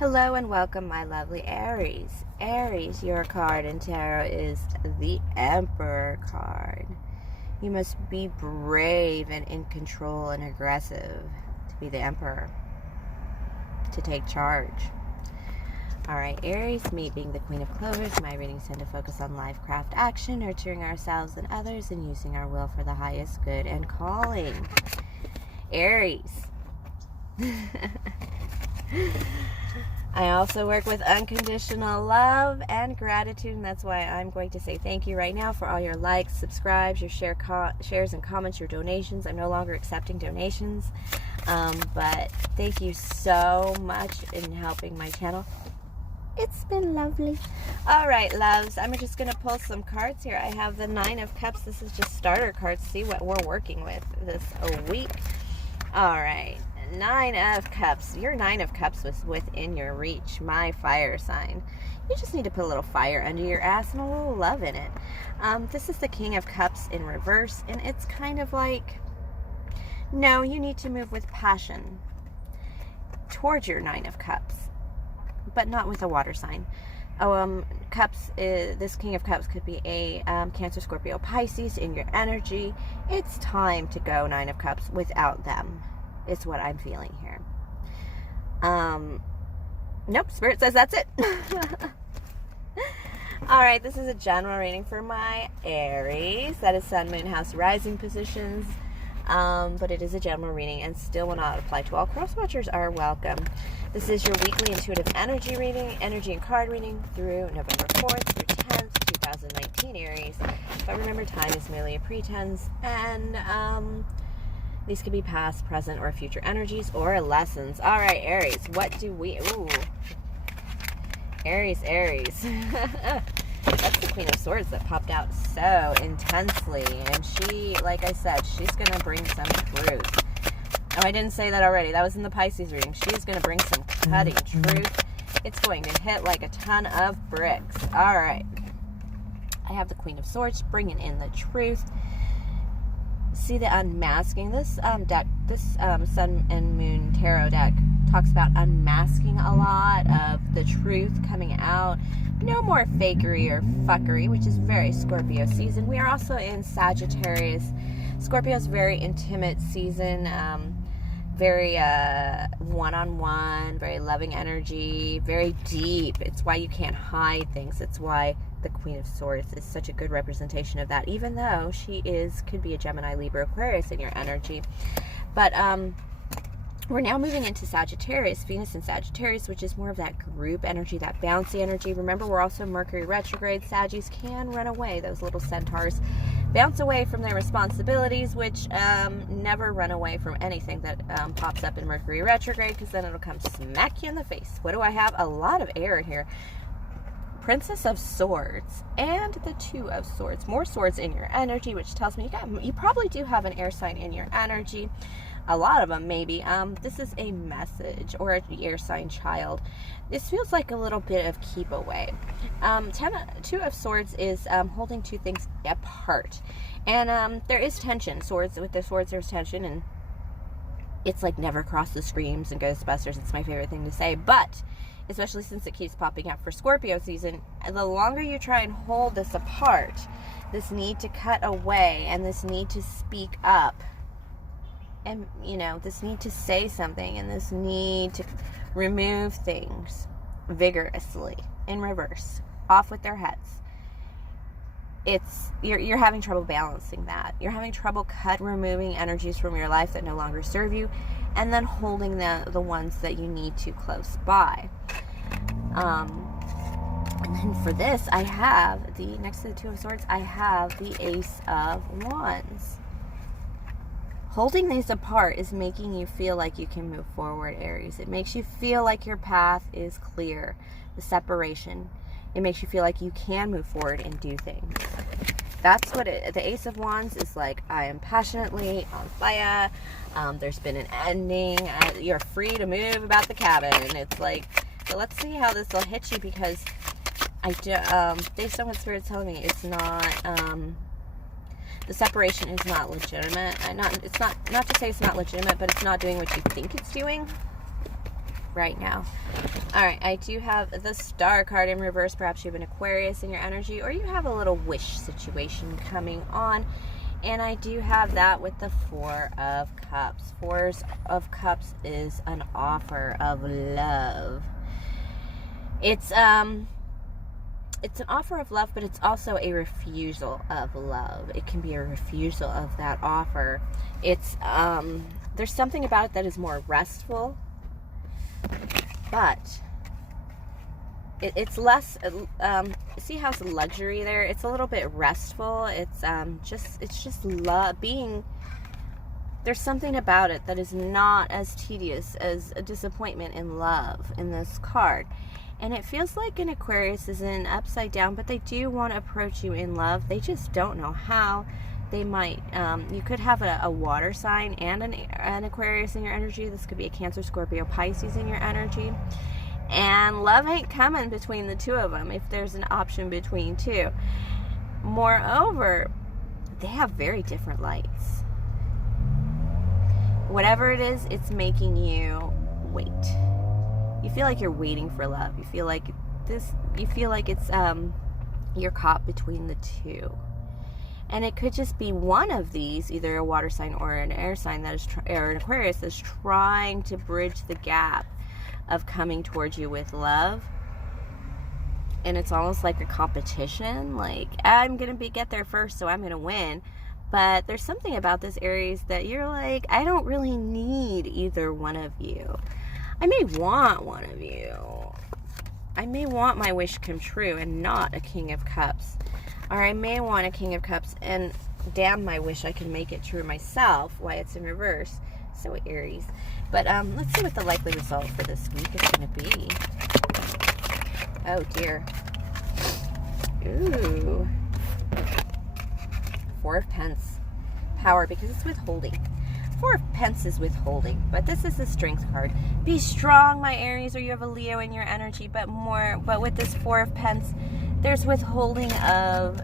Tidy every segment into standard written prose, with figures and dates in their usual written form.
Hello and welcome, my lovely Aries. Aries, your card in tarot is the Emperor card. You must be brave and in control and aggressive to be the Emperor, to take charge. Alright, Aries, me being the Queen of Clovers, my readings tend to focus on life, craft, action, nurturing ourselves and others, and using our will for the highest good and calling. Aries. I also work with unconditional love and gratitude, and that's why I'm going to say thank you right now for all your likes, subscribes, your shares and comments, your donations. I'm no longer accepting donations, but thank you so much in helping my channel. It's been lovely. All right, loves, I'm just going to pull some cards here. I have the Nine of Cups. This is just starter cards. See what we're working with this week. All right. Nine of Cups. Your Nine of Cups was within your reach, my fire sign. You just need to put a little fire under your ass and a little love in it. This is the King of Cups in reverse, and it's kind of like, no, you need to move with passion towards your Nine of Cups, but not with a water sign. This King of Cups could be a Cancer, Scorpio, Pisces in your energy. It's time to go Nine of Cups without them. Is what I'm feeling here. Nope, Spirit says that's it. Alright, this is a general reading for my Aries. That is Sun, Moon, House, Rising positions. But it is a general reading and still will not apply to all. Cross watchers are welcome. This is your weekly intuitive energy reading, energy and card reading through November 4th through 10th, 2019, Aries. But remember, time is merely a pretense, and these could be past, present, or future energies or lessons. All right, Aries, what do we... Ooh. Aries. That's the Queen of Swords that popped out so intensely. And she, like I said, she's going to bring some truth. Oh, I didn't say that already. That was in the Pisces reading. She's going to bring some cutting truth. It's going to hit like a ton of bricks. All right. I have the Queen of Swords bringing in the truth. See the unmasking. This deck, this Sun and Moon Tarot deck talks about unmasking a lot of the truth coming out. No more fakery or fuckery, which is very Scorpio season. We are also in Sagittarius. Scorpio's very intimate season, very one-on-one, very loving energy, very deep. It's why you can't hide things. It's why the Queen of Swords is such a good representation of that, even though she could be a Gemini, Libra, Aquarius in your energy. But we're now moving into Sagittarius, Venus in Sagittarius, which is more of that group energy, that bouncy energy. Remember, we're also Mercury retrograde. Saggies can run away. Those little centaurs bounce away from their responsibilities, which never run away from anything that pops up in Mercury retrograde, because then it'll come smack you in the face. What do I have? A lot of air here. Princess of Swords and the Two of Swords. More swords in your energy, which tells me you probably do have an air sign in your energy. A lot of them, maybe. This is a message or an air sign child. This feels like a little bit of keep away. Two of Swords is holding two things apart. And there is tension. With the swords, there's tension. And it's like never cross the streams and Ghostbusters. It's my favorite thing to say. But especially since it keeps popping up for Scorpio season, the longer you try and hold this apart, this need to cut away and this need to speak up, and this need to say something, and this need to remove things vigorously in reverse, off with their heads, you're having trouble balancing that. You're having trouble removing energies from your life that no longer serve you, and then holding the ones that you need to close by. And then for this, I have next to the Two of Swords, I have the Ace of Wands. Holding these apart is making you feel like you can move forward, Aries. It makes you feel like your path is clear. The separation. It makes you feel like you can move forward and do things. That's what the Ace of Wands is like. I am passionately on fire. There's been an ending. You're free to move about the cabin. It's like, so let's see how this will hit you, because based on what Spirit's telling me, it's not, the separation is not legitimate. It's not to say it's not legitimate, but it's not doing what you think it's doing. right now. All right, I do have the Star card in reverse. Perhaps you have an Aquarius in your energy, or you have a little wish situation coming on. And I do have that with the Four of Cups. Fours of Cups is an offer of love. It's an offer of love, but it's also a refusal of love. It can be a refusal of that offer. It's there's something about it that is more restful, but it's less, see how it's luxury there? It's a little bit restful. It's just love being, there's something about it that is not as tedious as a disappointment in love in this card. And it feels like an Aquarius is in upside down, but they do want to approach you in love. They just don't know how. They might, you could have a water sign and an Aquarius in your energy. This could be a Cancer, Scorpio, Pisces in your energy. And love ain't coming between the two of them if there's an option between two. Moreover, they have very different lights. Whatever it is, it's making you wait. You feel like you're waiting for love. You feel like it's you're caught between the two. And it could just be one of these, either a water sign or an air sign that is or an Aquarius that's trying to bridge the gap of coming towards you with love. And it's almost like a competition, like I'm gonna get there first, so I'm gonna win. But there's something about this Aries that you're like, I don't really need either one of you. I may want one of you. I may want my wish come true and not a King of Cups. Or I may want a King of Cups and damn my wish I can make it true myself, why it's in reverse. So Aries. But let's see what the likely result for this week is going to be. Oh dear. Ooh. Four of Pence. Power, because it's withholding. Four of Pence is withholding, but this is the Strength card. Be strong, my Aries, or you have a Leo in your energy, but with this Four of Pence, there's withholding of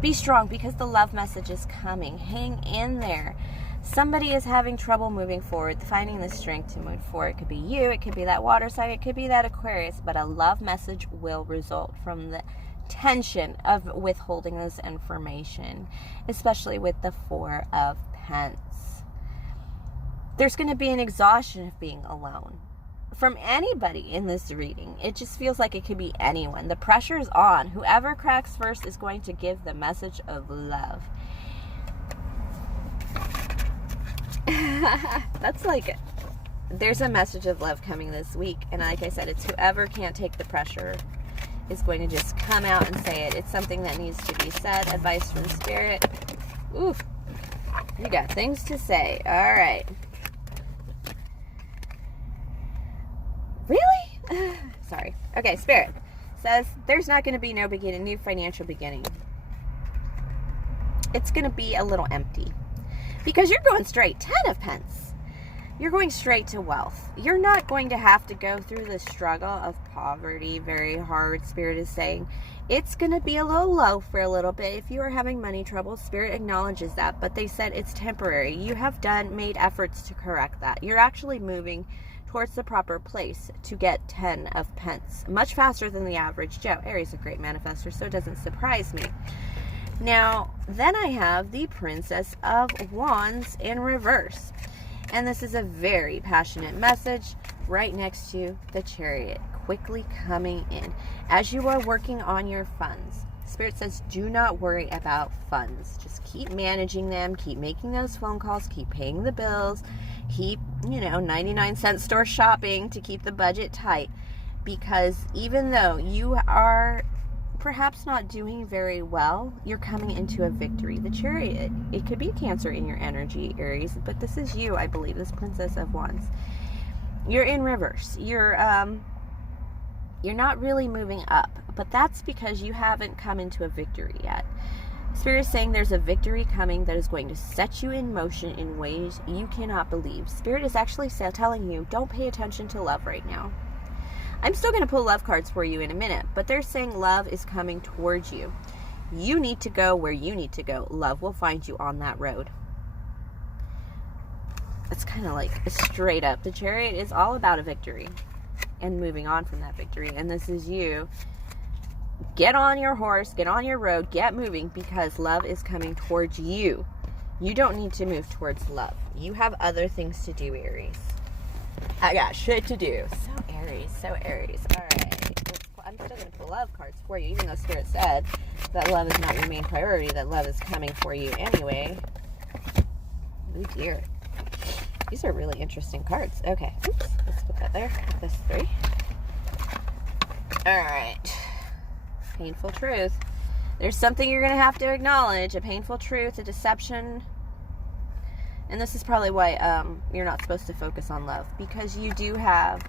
be strong, because the love message is coming. Hang in there. Somebody is having trouble moving forward, finding the strength to move forward. It could be you, it could be that water sign, it could be that Aquarius, but a love message will result from the tension of withholding this information, especially with the Four of Pence. There's going to be an exhaustion of being alone from anybody in this reading. It just feels like it could be anyone. The pressure is on. Whoever cracks first is going to give the message of love. That's like, there's a message of love coming this week, and like I said, it's whoever can't take the pressure is going to just come out and say it. It's something that needs to be said. Advice from Spirit. Ooh, you got things to say. All right. Really? Sorry. Okay, Spirit says there's not going to be no beginning, new financial beginning. It's going to be a little empty because you're going straight. 10 of Pence. You're going straight to wealth. You're not going to have to go through the struggle of poverty very hard, Spirit is saying. It's going to be a little low for a little bit. If you are having money trouble, Spirit acknowledges that, but they said it's temporary. You have made efforts to correct that. You're actually moving towards the proper place to get 10 of Pence, much faster than the average Joe. Aries is a great manifestor, so it doesn't surprise me. Now, then I have the Princess of Wands in reverse. And this is a very passionate message right next to the Chariot, quickly coming in. As you are working on your funds, Spirit says do not worry about funds. Just keep managing them, keep making those phone calls, keep paying the bills, keep, 99-cent store shopping to keep the budget tight. Because even though you are perhaps not doing very well, you're coming into a victory. The Chariot, it could be Cancer in your energy, Aries, but this is you, I believe, this Princess of Wands. You're in reverse. You're not really moving up, but that's because you haven't come into a victory yet. Spirit is saying there's a victory coming that is going to set you in motion in ways you cannot believe. Spirit is actually telling you, don't pay attention to love right now. I'm still going to pull love cards for you in a minute, but they're saying love is coming towards you. You need to go where you need to go. Love will find you on that road. it's kind of like a straight up. The Chariot is all about a victory and moving on from that victory. And this is you. Get on your horse, get on your road, get moving, because love is coming towards you. You don't need to move towards love. You have other things to do, Aries. I got shit to do. So Aries, so Aries. All right. I'm still going to pull love cards for you, even though Spirit said that love is not your main priority, that love is coming for you anyway. Oh dear. These are really interesting cards. Okay. Oops. Let's put that there. Put this 3. All right. Painful truth. There's something you're going to have to acknowledge. A painful truth, a deception. And this is probably why you're not supposed to focus on love. Because you do have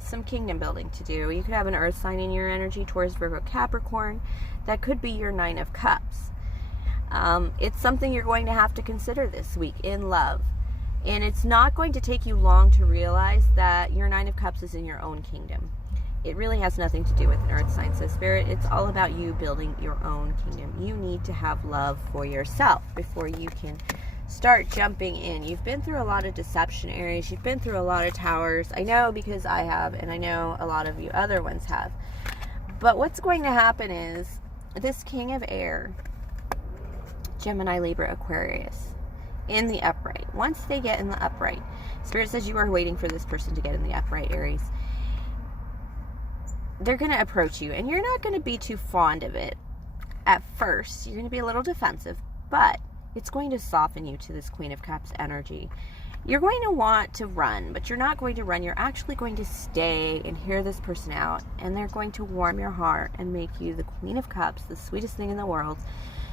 some kingdom building to do. You could have an earth sign in your energy, Taurus, Virgo, Capricorn. That could be your 9 of Cups. It's something you're going to have to consider this week in love. And it's not going to take you long to realize that your 9 of Cups is in your own kingdom. It really has nothing to do with an earth sign. So Spirit, it's all about you building your own kingdom. You need to have love for yourself before you can start jumping in. You've been through a lot of deception, Aries. You've been through a lot of towers. I know, because I have, and I know a lot of you other ones have. But what's going to happen is this King of Air, Gemini, Libra, Aquarius, in the upright. Once they get in the upright, Spirit says you are waiting for this person to get in the upright, Aries. They're going to approach you, and you're not going to be too fond of it at first. You're going to be a little defensive, but it's going to soften you to this Queen of Cups energy. You're going to want to run, but you're not going to run. You're actually going to stay and hear this person out, and they're going to warm your heart and make you the Queen of Cups, the sweetest thing in the world.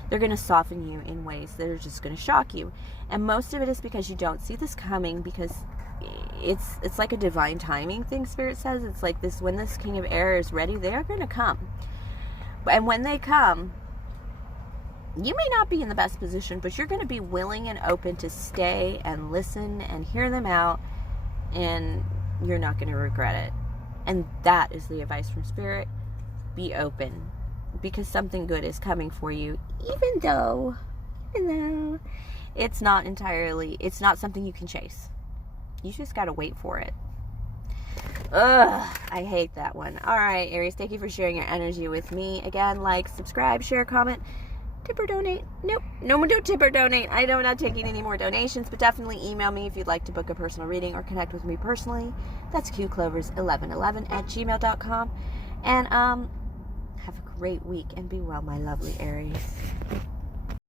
They're going to soften you in ways that are just going to shock you. And most of it is because you don't see this coming, because it's like a divine timing thing, Spirit says. It's like this, when this King of Air is ready, they are going to come. And when they come, you may not be in the best position, but you're going to be willing and open to stay and listen and hear them out, and you're not going to regret it. And that is the advice from Spirit. Be open, because something good is coming for you, even though it's not something you can chase. You just got to wait for it. Ugh, I hate that one. All right, Aries, thank you for sharing your energy with me. Again, like, subscribe, share, comment, tip or donate. Nope, no one do tip or donate. I know I'm not taking any more donations, but definitely email me if you'd like to book a personal reading or connect with me personally. That's qclovers1111@gmail.com. And have a great week and be well, my lovely Aries.